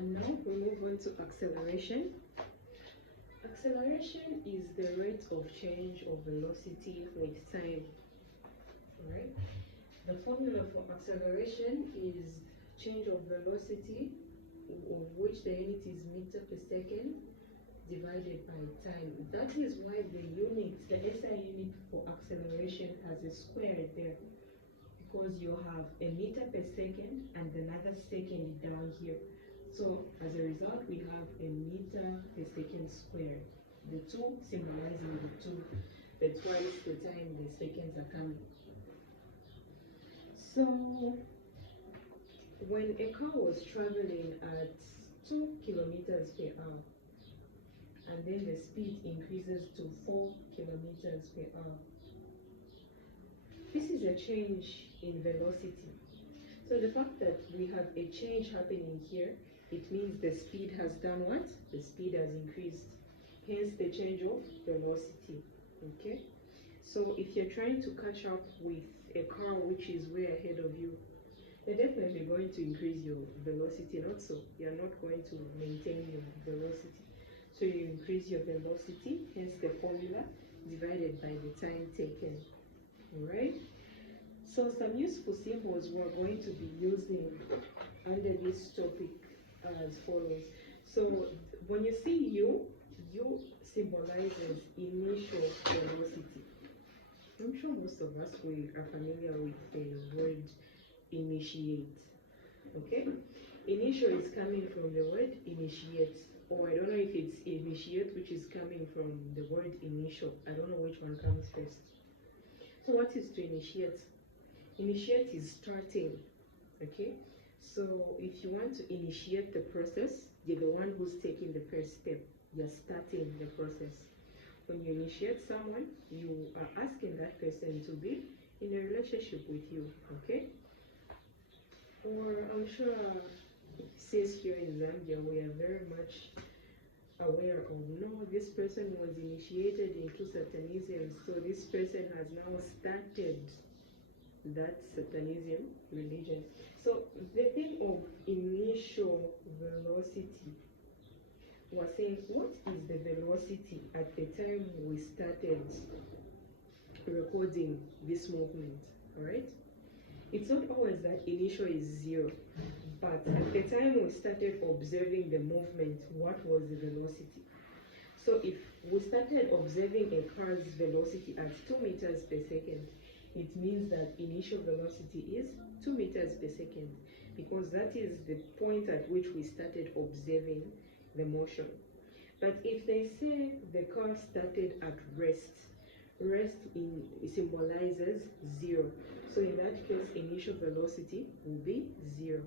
And now we move on to acceleration. Acceleration is the rate of change of velocity with time. Right? The formula for acceleration is change of velocity, of which the unit is meter per second, divided by time. That is why the unit, the SI unit for acceleration has a square there, because you have a meter per second and another second down here. So as a result, we have a meter per second squared. The two symbolizing the two, the twice the time the seconds are coming. So when a car was traveling at 2 kilometers per hour, and then the speed increases to 4 kilometers per hour, this is a change in velocity. So the fact that we have a change happening here, it means the speed has done what? The speed has increased. Hence the change of velocity. Okay? So if you're trying to catch up with a car which is way ahead of you, you're definitely going to increase your velocity, not so. You're not going to maintain your velocity. So you increase your velocity, hence the formula, divided by the time taken. Alright? So some useful symbols we're going to be using under this topic as follows. So when you see U symbolizes initial velocity. I'm sure most of us are familiar with the word initiate. Okay? Initial is coming from the word initiate. Or I don't know if it's initiate, which is coming from the word initial. I don't know which one comes first. So what is to initiate? Initiate is starting. Okay? So if you want to initiate the process, you're the one who's taking the first step. You're starting the process. When you initiate someone, you are asking that person to be in a relationship with you. Okay? Or I'm sure since here in Zambia, we are very much aware of, no, this person was initiated into Satanism, so this person has now started that Satanism religion. So the thing of initial velocity, we're saying, what is the velocity at the time we started recording this movement? All right? It's not always that initial is 0, but at the time we started observing the movement, what was the velocity? So if we started observing a car's velocity at 2 meters per second, it means that initial velocity is 2 meters per second, because that is the point at which we started observing the motion. But if they say the car started at rest, symbolizes 0. So in that case, initial velocity will be 0.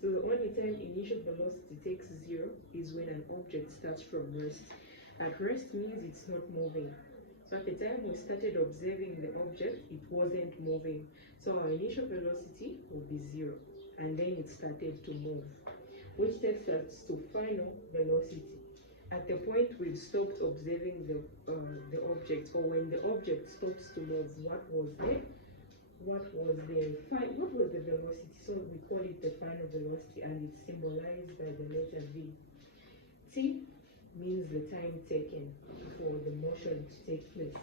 So the only time initial velocity takes 0 is when an object starts from rest. At rest means it's not moving. So at the time we started observing the object, it wasn't moving. So our initial velocity will be 0. And then it started to move, which takes us to final velocity. At the point we've stopped observing the object, or when the object stops to move, what was the velocity? So we call it the final velocity, and it's symbolized by the letter V. T means the time taken for the motion to take place.